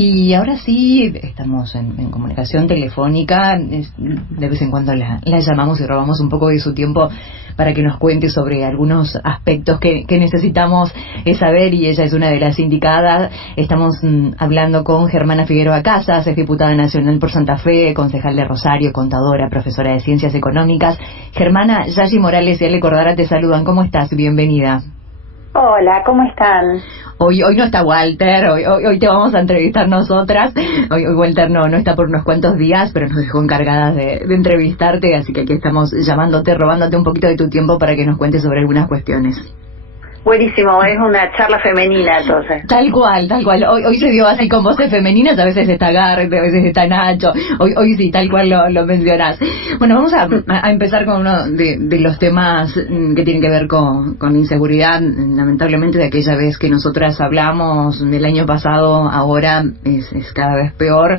Y ahora sí, estamos en comunicación telefónica, de vez en cuando la llamamos y robamos un poco de su tiempo para que nos cuente sobre algunos aspectos que necesitamos saber, y ella es una de las indicadas. Estamos hablando con Germana Figueroa Casas, es diputada nacional por Santa Fe, concejal de Rosario, contadora, profesora de Ciencias Económicas. Germana, Yayi Morales y Ale Cordara te saludan. ¿Cómo estás? Bienvenida. Hola, ¿cómo están? Hoy no está Walter, hoy te vamos a entrevistar nosotras. Hoy Walter no está por unos cuantos días, pero nos dejó encargadas de entrevistarte, así que aquí estamos llamándote, robándote un poquito de tu tiempo para que nos cuentes sobre algunas cuestiones. Buenísimo, es una charla femenina entonces. Tal cual. Hoy se dio así con voces femeninas, a veces está Garrett, a veces está Nacho. Hoy sí, tal cual lo mencionás. Bueno, vamos a empezar con uno de los temas que tienen que ver con inseguridad. Lamentablemente, de aquella vez que nosotras hablamos del año pasado, ahora es cada vez peor.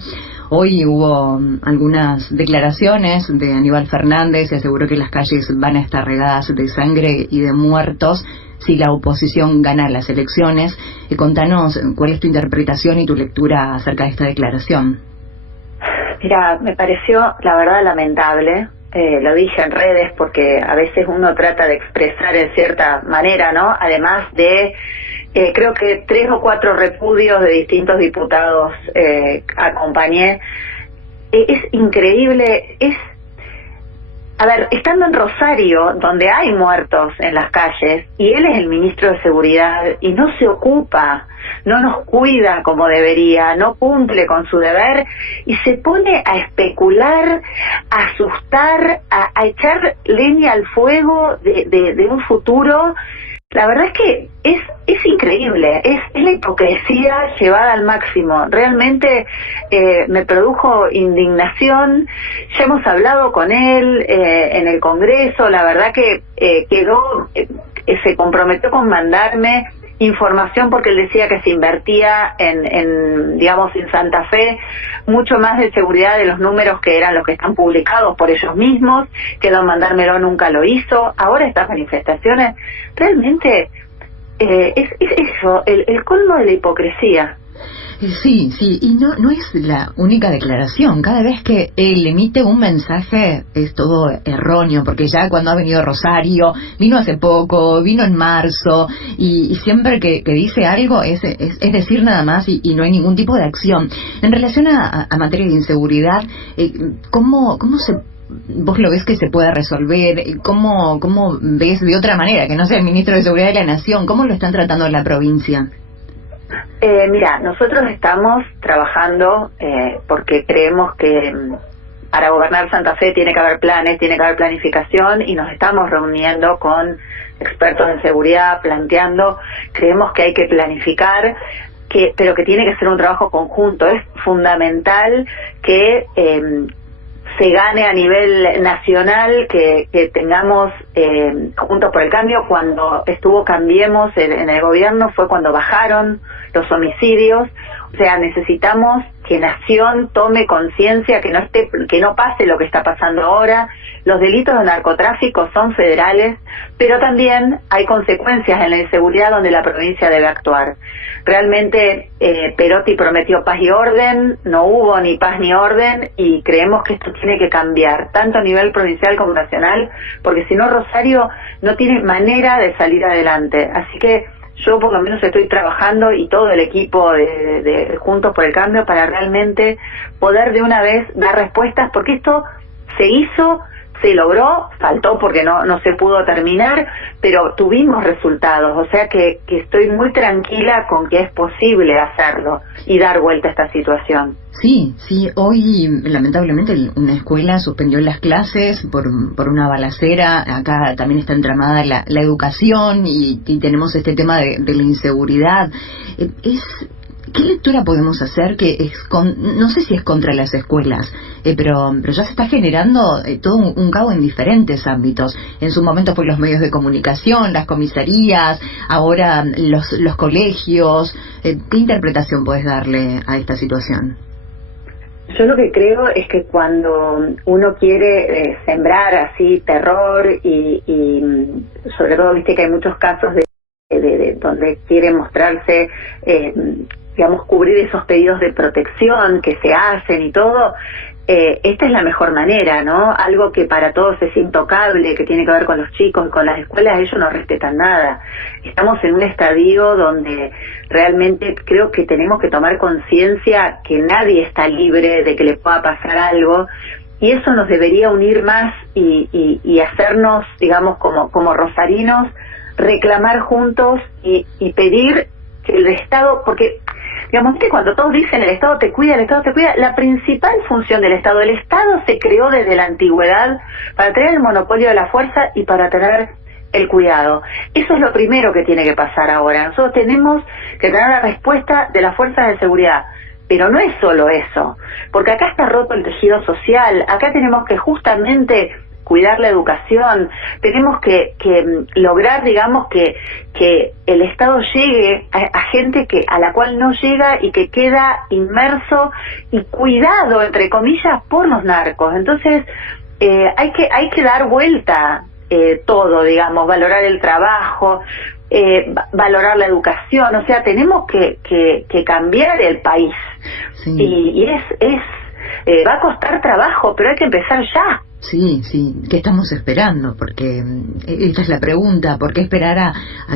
Hoy hubo algunas declaraciones de Aníbal Fernández y aseguró que las calles van a estar regadas de sangre y de muertos si la oposición gana las elecciones. Contanos cuál es tu interpretación y tu lectura acerca de esta declaración. Mira, me pareció la verdad lamentable. Lo dije en redes porque a veces uno trata de expresar en cierta manera, ¿no? Además de creo que 3 o 4 repudios de distintos diputados acompañé. Es increíble, a ver, estando en Rosario, donde hay muertos en las calles, y él es el ministro de Seguridad, y no se ocupa, no nos cuida como debería, no cumple con su deber, y se pone a especular, a asustar, a echar leña al fuego de un futuro. La verdad es que es increíble, es la hipocresía llevada al máximo. Realmente me produjo indignación. Ya hemos hablado con él en el Congreso. La verdad que se comprometió con mandarme información porque él decía que se invertía en Santa Fe mucho más de seguridad de los números que eran los que están publicados por ellos mismos. Quedó en mandármelo, nunca lo hizo. Ahora estas manifestaciones realmente es eso, el colmo de la hipocresía. Sí, y no es la única declaración. Cada vez que él emite un mensaje es todo erróneo, porque ya cuando ha venido Rosario, vino hace poco, vino en marzo, y siempre que dice algo es decir nada más y no hay ningún tipo de acción. En relación a materia de inseguridad, ¿cómo vos lo ves que se puede resolver? ¿Cómo ves de otra manera, que no sea el ministro de Seguridad de la Nación? ¿Cómo lo están tratando en la provincia? Mira, nosotros estamos trabajando porque creemos que para gobernar Santa Fe tiene que haber planes, tiene que haber planificación, y nos estamos reuniendo con expertos en seguridad, planteando, creemos que hay que planificar, pero que tiene que ser un trabajo conjunto. Es fundamental que se gane a nivel nacional, que tengamos Juntos por el Cambio. Cuando estuvo Cambiemos en el gobierno fue cuando bajaron los homicidios. O sea, necesitamos que Nación tome conciencia, que no pase lo que está pasando ahora. Los delitos de narcotráfico son federales, pero también hay consecuencias en la inseguridad donde la provincia debe actuar. Realmente Perotti prometió paz y orden, no hubo ni paz ni orden, y creemos que esto tiene que cambiar, tanto a nivel provincial como nacional, porque si no Rosario no tiene manera de salir adelante. Así que yo por lo menos estoy trabajando, y todo el equipo de Juntos por el Cambio, para realmente poder de una vez dar respuestas, porque esto se hizo, se logró, faltó porque no se pudo terminar, pero tuvimos resultados. O sea que estoy muy tranquila con que es posible hacerlo y dar vuelta a esta situación. Sí, hoy lamentablemente una escuela suspendió las clases por una balacera. Acá también está entramada la educación, y tenemos este tema de la inseguridad. ¿Qué lectura podemos hacer que no sé si es contra las escuelas, pero ya se está generando todo un caos en diferentes ámbitos? En su momento fue los medios de comunicación, las comisarías, ahora los colegios. ¿Qué interpretación puedes darle a esta situación? Yo lo que creo es que cuando uno quiere sembrar así terror y sobre todo, viste que hay muchos casos de donde quiere mostrarse digamos, cubrir esos pedidos de protección que se hacen y todo, esta es la mejor manera, ¿no? Algo que para todos es intocable, que tiene que ver con los chicos y con las escuelas, ellos no respetan nada. Estamos en un estadio donde realmente creo que tenemos que tomar conciencia que nadie está libre de que le pueda pasar algo, y eso nos debería unir más y hacernos, digamos, como rosarinos, reclamar juntos y pedir que el Estado, porque digamos, ¿viste? Cuando todos dicen el Estado te cuida, la principal función del Estado, el Estado se creó desde la antigüedad para tener el monopolio de la fuerza y para tener el cuidado. Eso es lo primero que tiene que pasar ahora. Nosotros tenemos que tener la respuesta de las fuerzas de seguridad, pero no es solo eso, porque acá está roto el tejido social, acá tenemos que justamente cuidar la educación, tenemos que lograr, digamos, que el Estado llegue a gente a la cual no llega y que queda inmerso y cuidado, entre comillas, por los narcos. Entonces, hay que dar vuelta todo, digamos, valorar el trabajo, valorar la educación, o sea, tenemos que cambiar el país. Sí. Y va a costar trabajo, pero hay que empezar ya. Sí, ¿qué estamos esperando? Porque esta es la pregunta, ¿por qué esperar a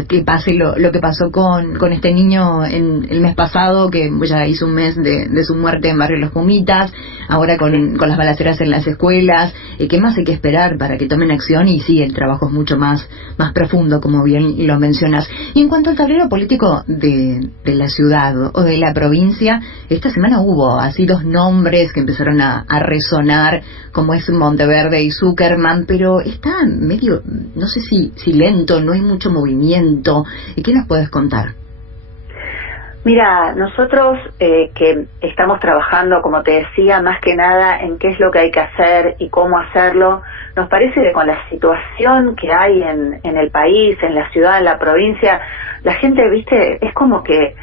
que pase lo que pasó con este niño el mes pasado, que ya hizo un mes de su muerte en Barrio Los Pumitas, ahora con las balaceras en las escuelas? ¿Qué más hay que esperar para que tomen acción? Y sí, el trabajo es mucho más profundo, como bien lo mencionas. Y en cuanto al tablero político de la ciudad o de la provincia, esta semana hubo así 2 nombres que empezaron a resonar, como es Monteverde y Zuckerman, pero está medio, no sé si lento, no hay mucho movimiento. ¿Qué nos puedes contar? Mira, nosotros que estamos trabajando, como te decía, más que nada en qué es lo que hay que hacer y cómo hacerlo, nos parece que con la situación que hay en el país, en la ciudad, en la provincia, la gente, viste, es como que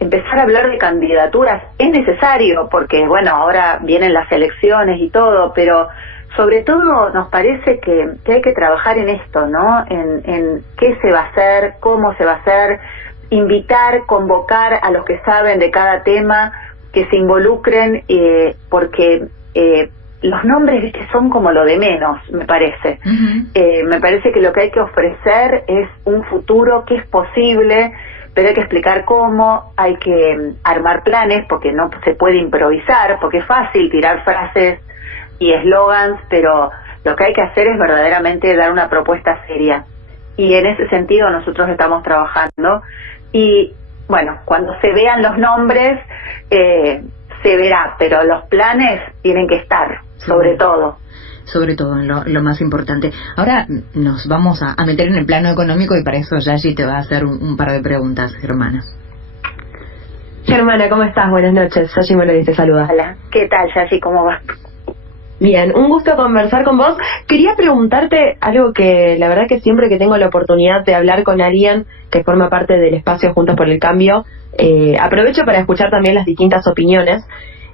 empezar a hablar de candidaturas es necesario, porque bueno, ahora vienen las elecciones y todo, pero sobre todo nos parece que hay que trabajar en esto, ¿no? En qué se va a hacer, cómo se va a hacer, invitar, convocar a los que saben de cada tema, que se involucren, porque los nombres, ¿viste? Son como lo de menos, me parece. Uh-huh. Me parece que lo que hay que ofrecer es un futuro que es posible, pero hay que explicar cómo, hay que armar planes, porque no se puede improvisar, porque es fácil tirar frases y eslogans, pero lo que hay que hacer es verdaderamente dar una propuesta seria. Y en ese sentido nosotros estamos trabajando. Y bueno, cuando se vean los nombres, se verá, pero los planes tienen que estar, sobre todo. Sobre todo, lo más importante. Ahora nos vamos a meter en el plano económico, y para eso Yayi te va a hacer un par de preguntas, Germana. Germana, ¿cómo estás? Buenas noches. Yayi Morales te saluda. Hola, ¿qué tal, Yayi? ¿Cómo vas? Bien, un gusto conversar con vos. Quería preguntarte algo que la verdad que siempre que tengo la oportunidad de hablar con alguien que forma parte del espacio Juntos por el Cambio, aprovecho para escuchar también las distintas opiniones.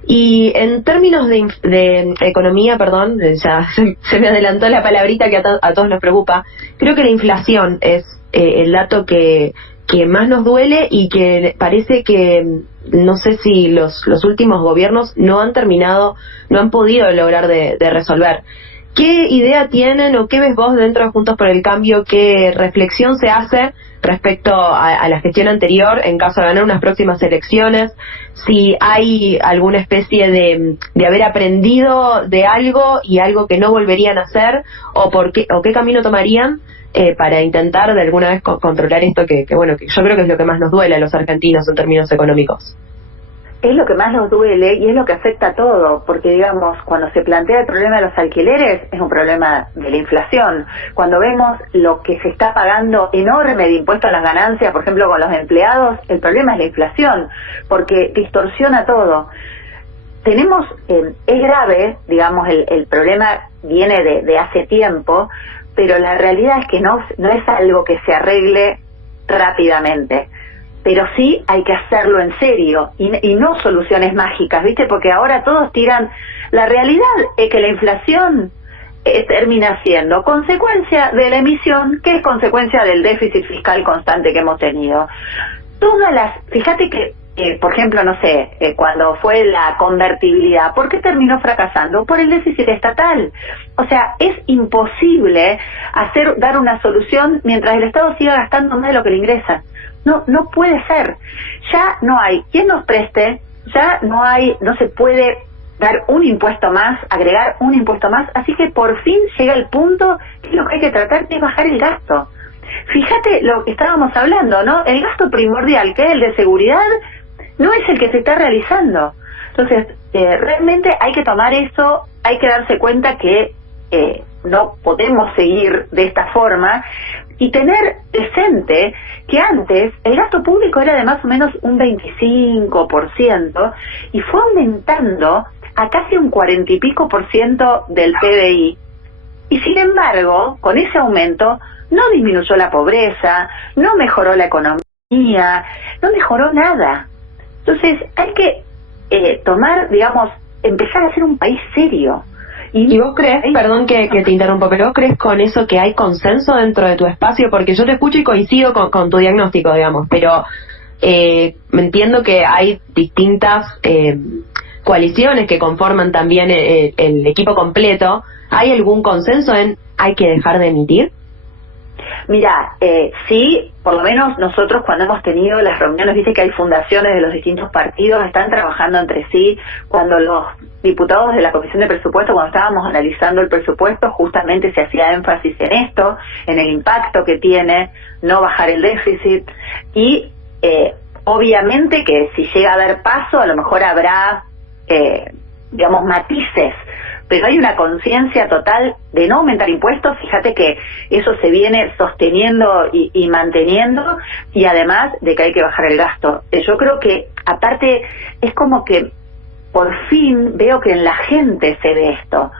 Y en términos de economía, perdón, ya se me adelantó la palabrita que a todos nos preocupa, creo que la inflación es el dato que más nos duele y que parece que no sé si los últimos gobiernos no han podido lograr de resolver. ¿Qué idea tienen o qué ves vos dentro de Juntos por el Cambio? ¿Qué reflexión se hace respecto a la gestión anterior en caso de ganar unas próximas elecciones? Si hay alguna especie de haber aprendido de algo y algo que no volverían a hacer, o qué camino tomarían para intentar de alguna vez controlar esto que bueno, que yo creo que es lo que más nos duele a los argentinos en términos económicos. Es lo que más nos duele y es lo que afecta a todo, porque digamos, cuando se plantea el problema de los alquileres, es un problema de la inflación. Cuando vemos lo que se está pagando enorme de impuestos a las ganancias, por ejemplo con los empleados, el problema es la inflación, porque distorsiona todo. Tenemos, es grave, digamos, el problema viene de hace tiempo, pero la realidad es que no es algo que se arregle rápidamente. Pero sí hay que hacerlo en serio y no soluciones mágicas, ¿viste? Porque ahora todos tiran. La realidad es que la inflación termina siendo consecuencia de la emisión, que es consecuencia del déficit fiscal constante que hemos tenido. Fíjate que por ejemplo, no sé, cuando fue la convertibilidad, ¿por qué terminó fracasando? Por el déficit estatal. O sea, es imposible dar una solución mientras el Estado siga gastando más de lo que le ingresa. No puede ser. Ya no hay quien nos preste, ya no se puede dar un impuesto más, agregar un impuesto más, así que por fin llega el punto que lo que hay que tratar es bajar el gasto. Fíjate lo que estábamos hablando, ¿no? El gasto primordial, que es el de seguridad, no es el que se está realizando. Entonces, realmente hay que tomar eso, hay que darse cuenta que no podemos seguir de esta forma y tener presente que antes el gasto público era de más o menos un 25% y fue aumentando a casi un 40 y pico % del PBI. Y sin embargo, con ese aumento no disminuyó la pobreza, no mejoró la economía, no mejoró nada. Entonces hay que empezar a ser un país serio. ¿Y vos crees, perdón que te interrumpo, pero vos crees con eso que hay consenso dentro de tu espacio? Porque yo te escucho y coincido con tu diagnóstico, digamos, pero me entiendo que hay distintas coaliciones que conforman también el equipo completo. ¿Hay algún consenso en hay que dejar de emitir? Mira, sí, por lo menos nosotros cuando hemos tenido las reuniones, viste que hay fundaciones de los distintos partidos, están trabajando entre sí. Cuando los diputados de la Comisión de Presupuesto, cuando estábamos analizando el presupuesto, justamente se hacía énfasis en esto, en el impacto que tiene no bajar el déficit y obviamente que si llega a haber paso, a lo mejor habrá, matices, pero hay una conciencia total de no aumentar impuestos. Fíjate que eso se viene sosteniendo y manteniendo, y además de que hay que bajar el gasto. Yo creo que aparte es como que por fin veo que en la gente se ve esto,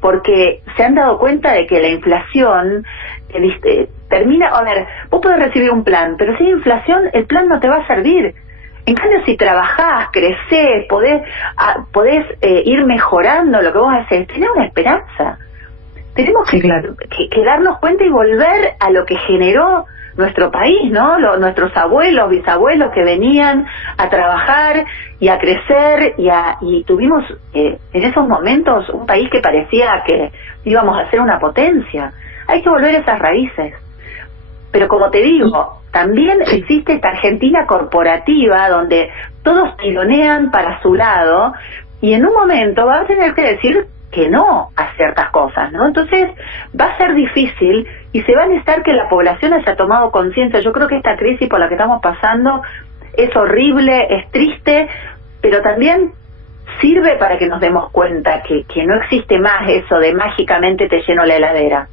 porque se han dado cuenta de que la inflación termina, a ver, vos podés recibir un plan, pero si hay inflación el plan no te va a servir. En cambio, si trabajás, crecés, podés ir mejorando lo que vos haces, tenés una esperanza. Tenemos que darnos cuenta y volver a lo que generó nuestro país, ¿no? Nuestros abuelos, bisabuelos que venían a trabajar y a crecer y tuvimos en esos momentos un país que parecía que íbamos a ser una potencia. Hay que volver a esas raíces. Pero como te digo, también existe esta Argentina corporativa donde todos tironean para su lado y en un momento va a tener que decir que no a ciertas cosas, ¿no? Entonces va a ser difícil y se va a necesitar que la población haya tomado conciencia. Yo creo que esta crisis por la que estamos pasando es horrible, es triste, pero también sirve para que nos demos cuenta que no existe más eso de mágicamente te lleno la heladera.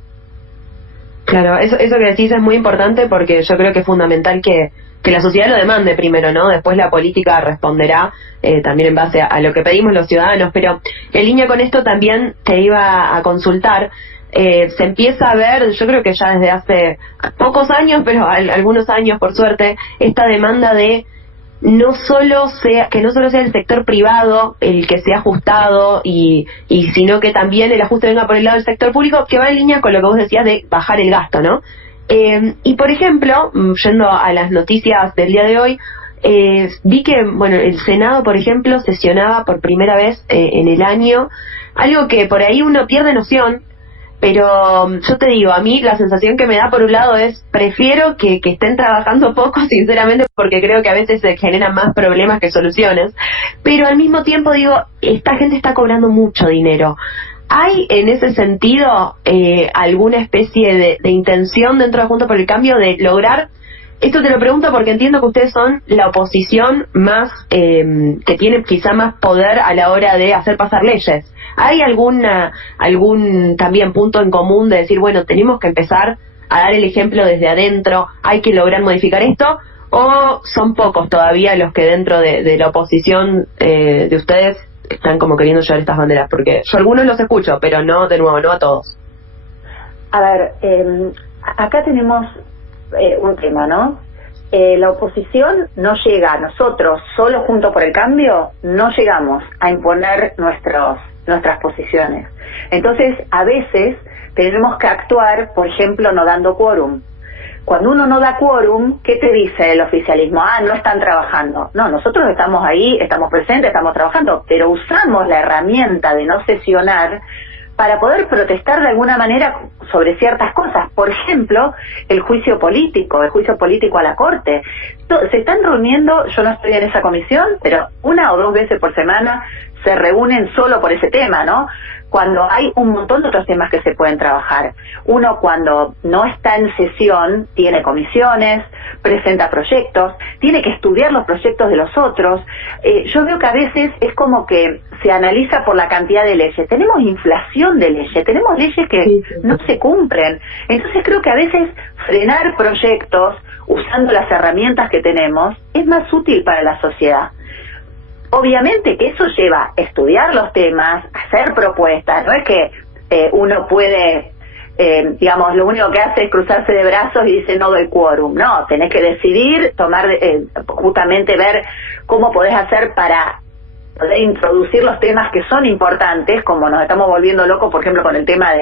Claro, eso que decís es muy importante porque yo creo que es fundamental que la sociedad lo demande primero, ¿no? Después la política responderá también en base a lo que pedimos los ciudadanos. Pero en línea con esto también te iba a consultar, se empieza a ver, yo creo que ya desde hace pocos años, pero algunos años por suerte, esta demanda de que no solo sea el sector privado el que sea ajustado y sino que también el ajuste venga por el lado del sector público, que va en línea con lo que vos decías de bajar el gasto, ¿no? Y por ejemplo, yendo a las noticias del día de hoy, vi que el Senado, por ejemplo, sesionaba por primera vez en el año, algo que por ahí uno pierde noción. Pero yo te digo, a mí la sensación que me da por un lado es, prefiero que estén trabajando poco, sinceramente, porque creo que a veces se generan más problemas que soluciones, pero al mismo tiempo digo, esta gente está cobrando mucho dinero. ¿Hay en ese sentido alguna especie de intención dentro de Juntos por el Cambio de lograr? Esto te lo pregunto porque entiendo que ustedes son la oposición más que tiene quizá más poder a la hora de hacer pasar leyes. ¿Hay algún también punto en común de decir, bueno, tenemos que empezar a dar el ejemplo desde adentro, hay que lograr modificar esto? ¿O son pocos todavía los que dentro de la oposición de ustedes están como queriendo llevar estas banderas? Porque yo algunos los escucho, pero no, de nuevo, no a todos. A ver, acá tenemos un tema, ¿no? La oposición no llega, nosotros, solo Juntos por el Cambio, no llegamos a imponer nuestras posiciones. Entonces, a veces tenemos que actuar, por ejemplo, no dando quórum. cuando uno no da quórum, ¿qué te dice el oficialismo? No están trabajando. No, nosotros estamos ahí, estamos presentes, estamos trabajando, pero usamos la herramienta de no sesionar para poder protestar de alguna manera sobre ciertas cosas. Por ejemplo, el juicio político a la Corte. Se están reuniendo, yo no estoy en esa comisión, pero 1 o 2 veces por semana se reúnen solo por ese tema, ¿no? Cuando hay un montón de otros temas que se pueden trabajar. Uno, cuando no está en sesión, tiene comisiones, presenta proyectos, tiene que estudiar los proyectos de los otros. Yo veo que a veces es como que se analiza por la cantidad de leyes. Tenemos inflación de leyes, tenemos leyes que no se cumplen. Entonces creo que a veces frenar proyectos usando las herramientas que tenemos es más útil para la sociedad. Obviamente que eso lleva a estudiar los temas, hacer propuestas, no es que uno puede, digamos, lo único que hace es cruzarse de brazos y dice no doy quórum. No, tenés que decidir, tomar, justamente ver cómo podés hacer para poder introducir los temas que son importantes, como nos estamos volviendo locos, por ejemplo, con el tema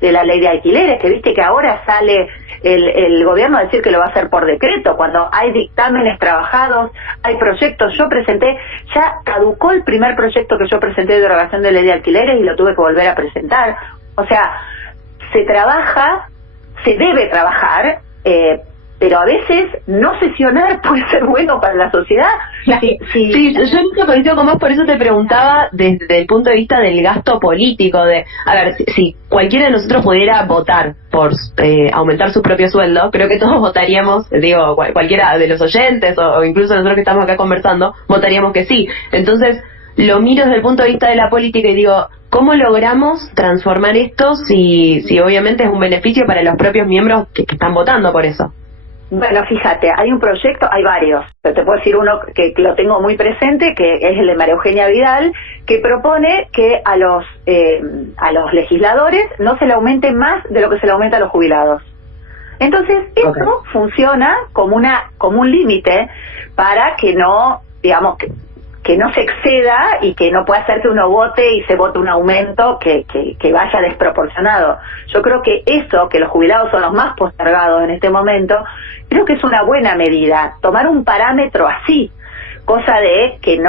de la ley de alquileres, que viste que ahora sale el gobierno a decir que lo va a hacer por decreto, cuando hay dictámenes trabajados, hay proyectos. Yo presenté, ya caducó el primer proyecto que yo presenté de derogación de ley de alquileres y lo tuve que volver a presentar. O sea, se trabaja, se debe trabajar, pero a veces no sesionar puede ser bueno para la sociedad. Sí, yo nunca coincido con vos, por eso te preguntaba desde el punto de vista del gasto político, de, a ver, si cualquiera de nosotros pudiera votar por aumentar su propio sueldo, creo que todos votaríamos, digo, cualquiera de los oyentes o incluso nosotros que estamos acá conversando, votaríamos que sí. Entonces, lo miro desde el punto de vista de la política y digo, ¿cómo logramos transformar esto si obviamente es un beneficio para los propios miembros que están votando por eso? Bueno, fíjate, hay un proyecto, hay varios, pero te puedo decir uno que lo tengo muy presente, que es el de María Eugenia Vidal, que propone que a los legisladores no se le aumente más de lo que se le aumenta a los jubilados. Entonces, esto funciona como un límite para que no, digamos, que no se exceda y que no pueda hacer que uno vote y se vote un aumento que vaya desproporcionado. Yo creo que eso, que los jubilados son los más postergados en este momento, creo que es una buena medida, tomar un parámetro así, cosa de que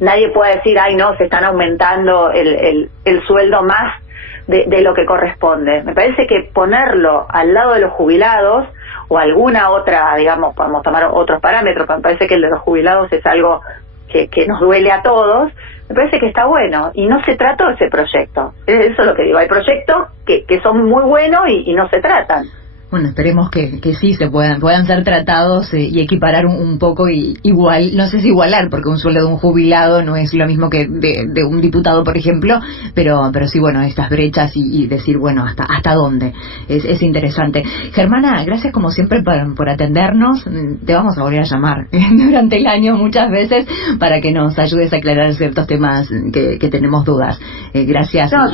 nadie pueda decir, ay no, se están aumentando el sueldo más de lo que corresponde. Me parece que ponerlo al lado de los jubilados o alguna otra, digamos, podemos tomar otros parámetros, pero me parece que el de los jubilados es algo que nos duele a todos. Me parece que está bueno, y no se trató ese proyecto. Eso es lo que digo, hay proyectos que son muy buenos y no se tratan. Bueno, esperemos que sí se puedan ser tratados y equiparar un poco igual, no sé si igualar, porque un sueldo de un jubilado no es lo mismo que de un diputado, por ejemplo, pero sí, bueno, estas brechas y decir, bueno, hasta dónde. Es interesante. Germana, gracias como siempre por atendernos. Te vamos a volver a llamar durante el año muchas veces para que nos ayudes a aclarar ciertos temas que tenemos dudas. Gracias. No,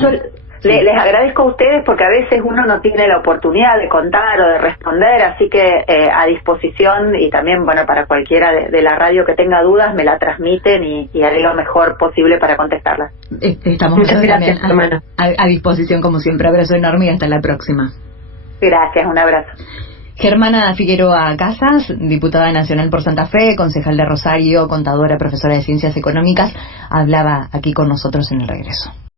les agradezco a ustedes porque a veces uno no tiene la oportunidad de contar o de responder, así que a disposición, y también, bueno, para cualquiera de la radio que tenga dudas, me la transmiten y haré lo mejor posible para contestarlas. Estamos muchas gracias, hermana. A disposición como siempre. Abrazo enorme y hasta la próxima. Gracias, un abrazo. Germana Figueroa Casas, diputada nacional por Santa Fe, concejal de Rosario, contadora, profesora de Ciencias Económicas, hablaba aquí con nosotros en El Regreso.